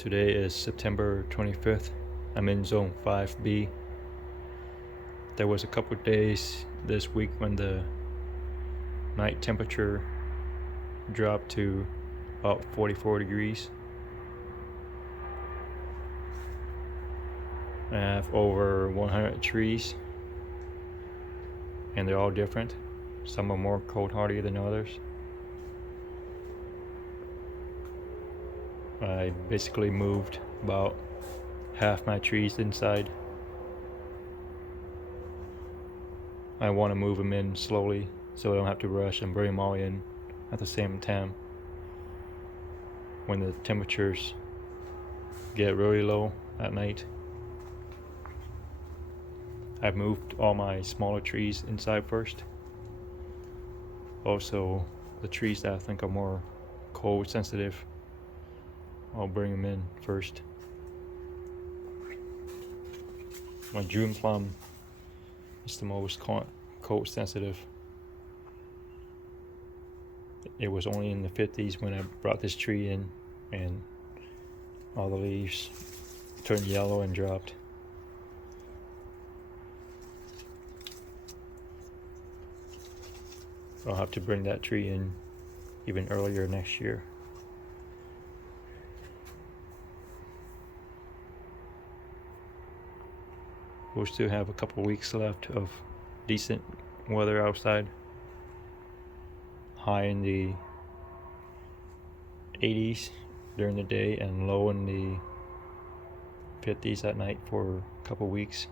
Today is September 25th. I'm in zone 5B. There was a couple of days this week when the night temperature dropped to about 44 degrees. I have over 100 trees and they're all different. Some are more cold hardy than others. I basically moved about half my trees inside. I want to move them in slowly so I don't have to rush and bring them all in at the same time when the temperatures get really low at night. I've moved all my smaller trees inside first. Also, the trees that I think are more cold sensitive, I'll bring them in first. My June plum is the most cold sensitive. It was only in the 50s when I brought this tree in and all the leaves turned yellow and dropped. I'll have to bring that tree in even earlier next year. We'll still have a couple weeks left of decent weather outside. High in the 80s during the day and low in the 50s at night for a couple weeks.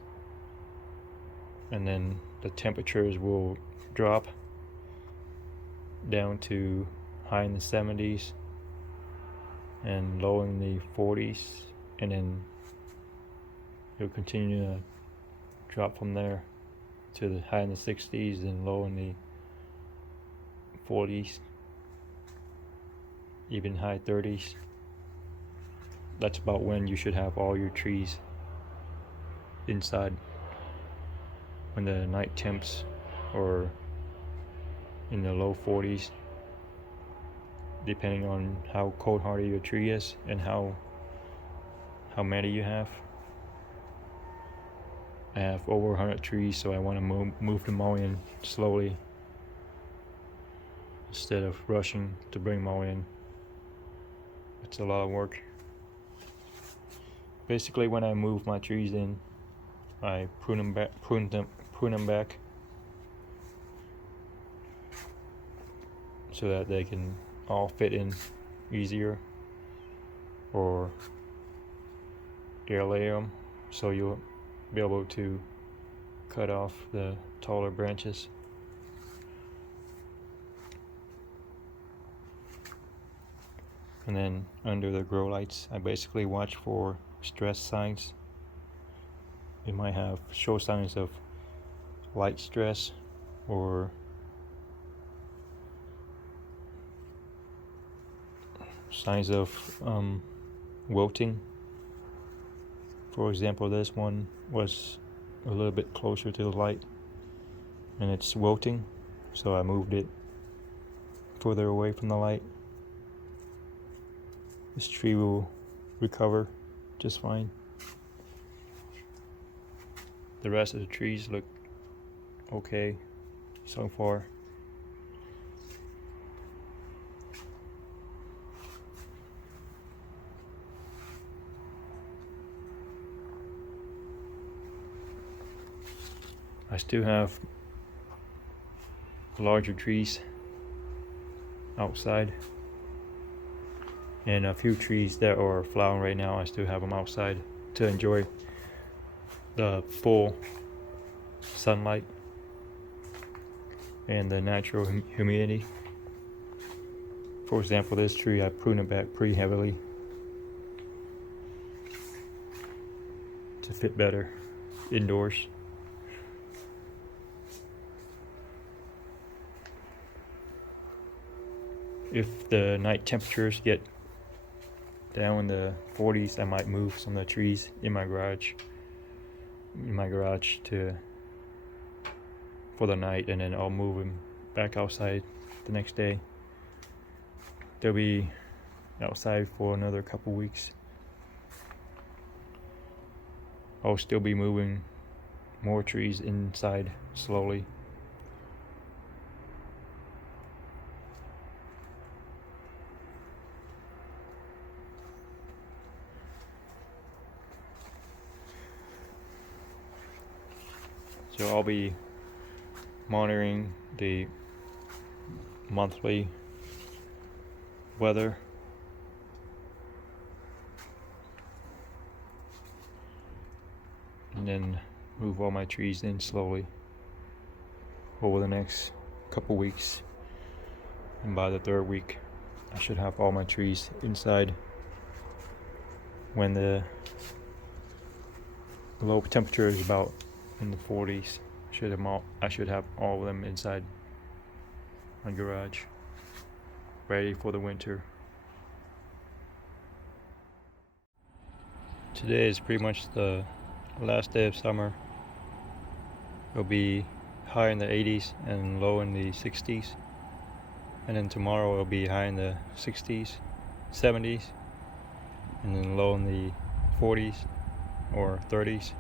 And then the temperatures will drop down to high in the 70s and low in the 40s, and then it'll continue to drop from there to the high in the 60s and low in the 40s, even high 30s. That's about when you should have all your trees inside, when the night temps are in the low 40s, depending on how cold hardy your tree is and how many you have. I have over 100 trees, so I want to move them all in slowly instead of rushing to bring them all in. It's a lot of work. Basically, when I move my trees in, I prune them back so that they can all fit in easier, or air layer them so you'll be able to cut off the taller branches. And then under the grow lights, I basically watch for stress signs. It might have show signs of light stress or signs of wilting. For example, this one was a little bit closer to the light and it's wilting, so I moved it further away from the light. This tree will recover just fine. The rest of the trees look okay so far. I still have larger trees outside, and a few trees that are flowering right now, I still have them outside to enjoy the full sunlight and the natural humidity. For example, this tree, I pruned it back pretty heavily to fit better indoors. If the night temperatures get down in the 40s, I might move some of the trees in my garage for the night, and then I'll move them back outside the next day. They'll be outside for another couple weeks I'll still be moving more trees inside slowly. So I'll be monitoring the monthly weather. And then move all my trees in slowly over the next couple weeks. And by the third week, I should have all my trees inside. When the low temperature is about in the 40s, I should have all of them inside my garage, ready for the winter. Today is pretty much the last day of summer. It'll be high in the 80s and low in the 60s. And then tomorrow it'll be high in the 60s, 70s, and then low in the 40s or 30s.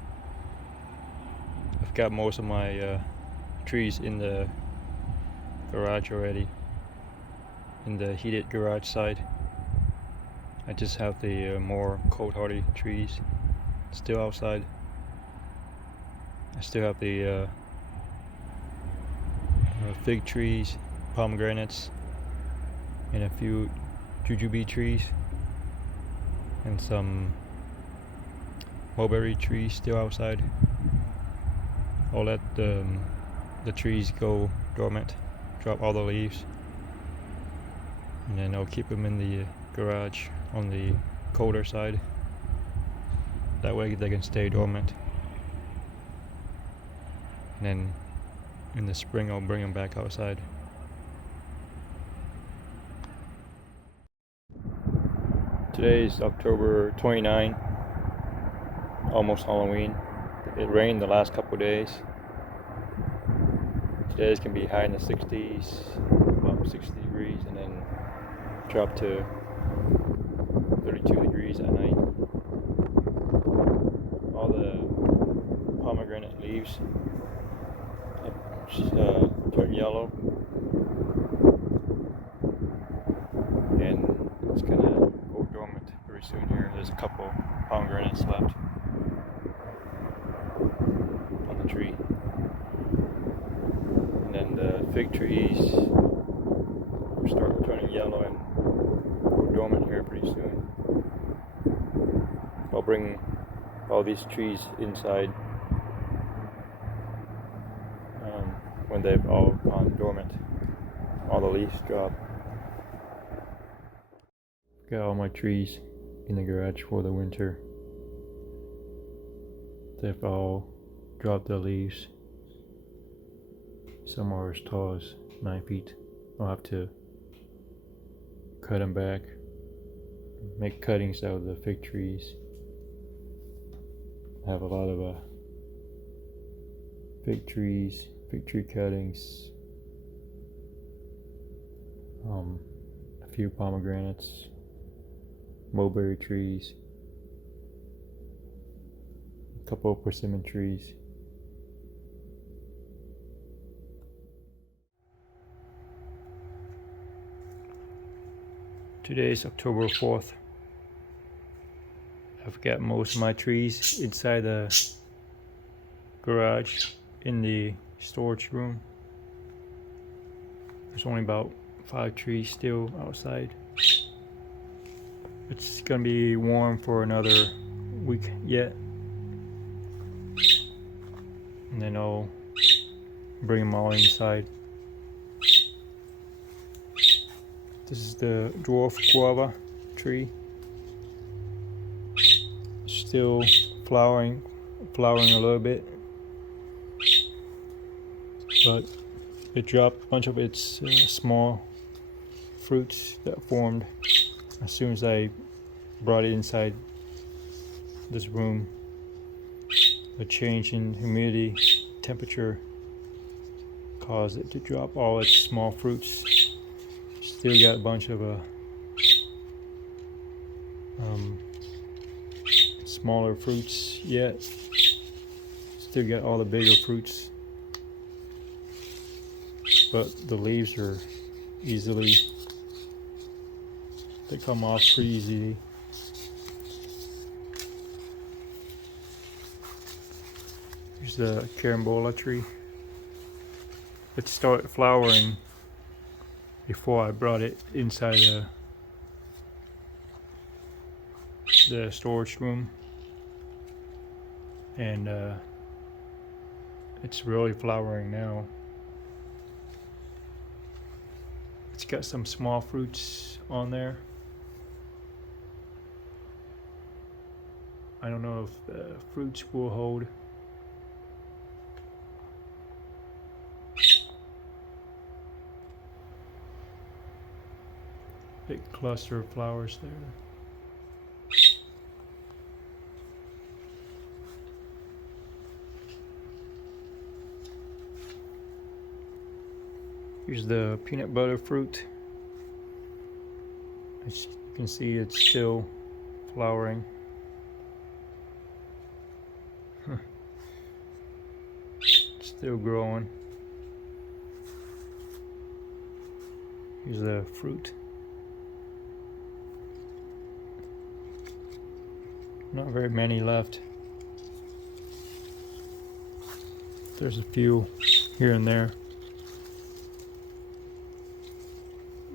I've got most of my trees in the garage already, in the heated garage side. I just have the more cold hardy trees still outside. I still have the fig trees, pomegranates, and a few jujube trees, and some mulberry trees still outside. I'll let the trees go dormant, drop all the leaves, and then I'll keep them in the garage on the colder side. That way they can stay dormant. And then in the spring I'll bring them back outside. Today is October 29, almost Halloween. It rained the last couple of days. Today's can be high in the 60s, about 60 degrees, and then drop to 32 degrees at night. All the pomegranate leaves turn yellow, and it's gonna go dormant very soon here. There's a couple pomegranates left on the tree, and then the fig trees start turning yellow and go dormant here pretty soon. I'll bring all these trees inside when they've all gone dormant, all the leaves drop. Got all my trees in the garage for the winter. They've all dropped their leaves. Some are as tall as 9 feet. I'll have to cut them back, make cuttings out of the fig trees. I have a lot of fig tree cuttings, a few pomegranates, mulberry trees, a couple of persimmon trees. Today is October 4th. I've got most of my trees inside the garage in the storage room. There's only about 5 trees still outside. It's gonna be warm for another week yet, and then I'll bring them all inside. This is the dwarf guava tree. Still flowering a little bit, but it dropped a bunch of its small fruits that formed as soon as I brought it inside this room. A change in humidity, temperature caused it to drop all its small fruits. Still got a bunch of smaller fruits yet, still got all the bigger fruits, but the leaves are easily, they come off pretty easily. Here's the carambola tree. It started flowering before I brought it inside the storage room, and it's really flowering now. It's got some small fruits on there. I don't know if the fruits will hold. Big cluster of flowers there. Here's the peanut butter fruit. As you can see, it's still flowering. Still growing. Here's the fruit. Not very many left. There's a few here and there.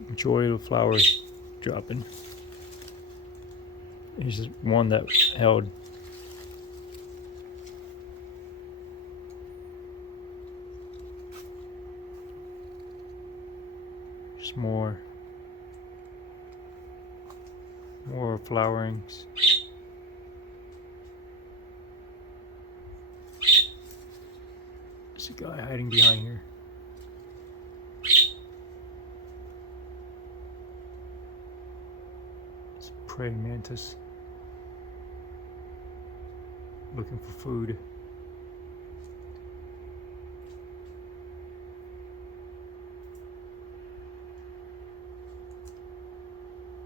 Majority of the flowers dropping. Here's one that held. Just more flowerings. There's a guy hiding behind here. It's a praying mantis looking for food.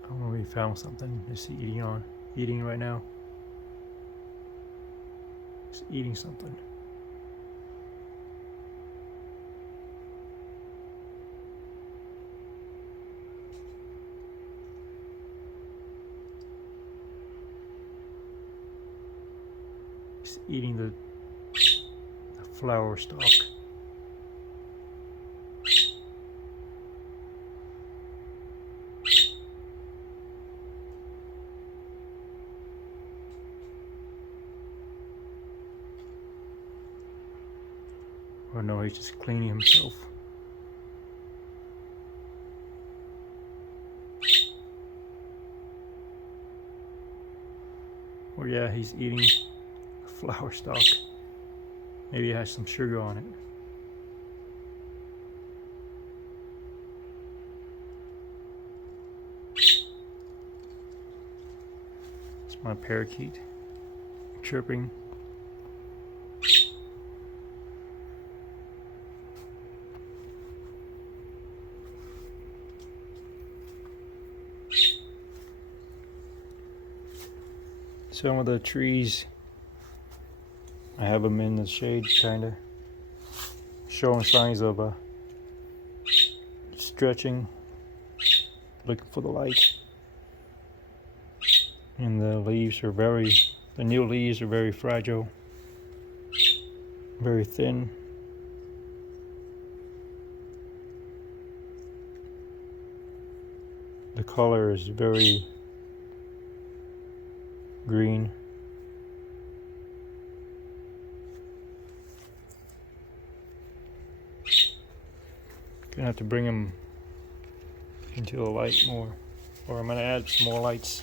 I don't know if he found something. Is he eating right now? He's eating something. He's eating the flower stalk. Or no, he's just cleaning himself. Or yeah, he's eating a flower stalk. Maybe it has some sugar on it. It's my parakeet chirping. Some of the trees, I have them in the shade, kinda showing signs of stretching, looking for the light. And the new leaves are very fragile, very thin. The color is very green. Gonna have to bring them into the light more, or I'm gonna add some more lights.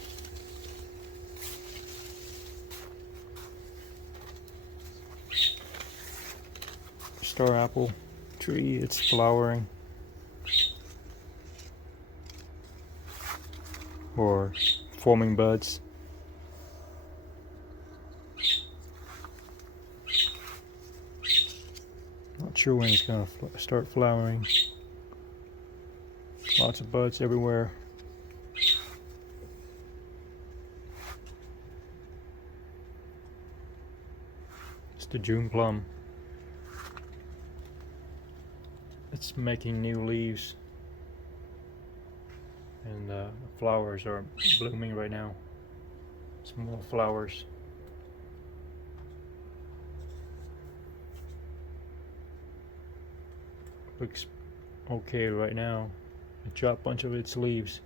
Star apple tree, it's flowering, or forming buds. Not sure when it's gonna start flowering. Lots of buds everywhere. It's the June plum. It's making new leaves, and flowers are blooming right now. Small flowers. Looks okay right now. I chopped a bunch of its leaves.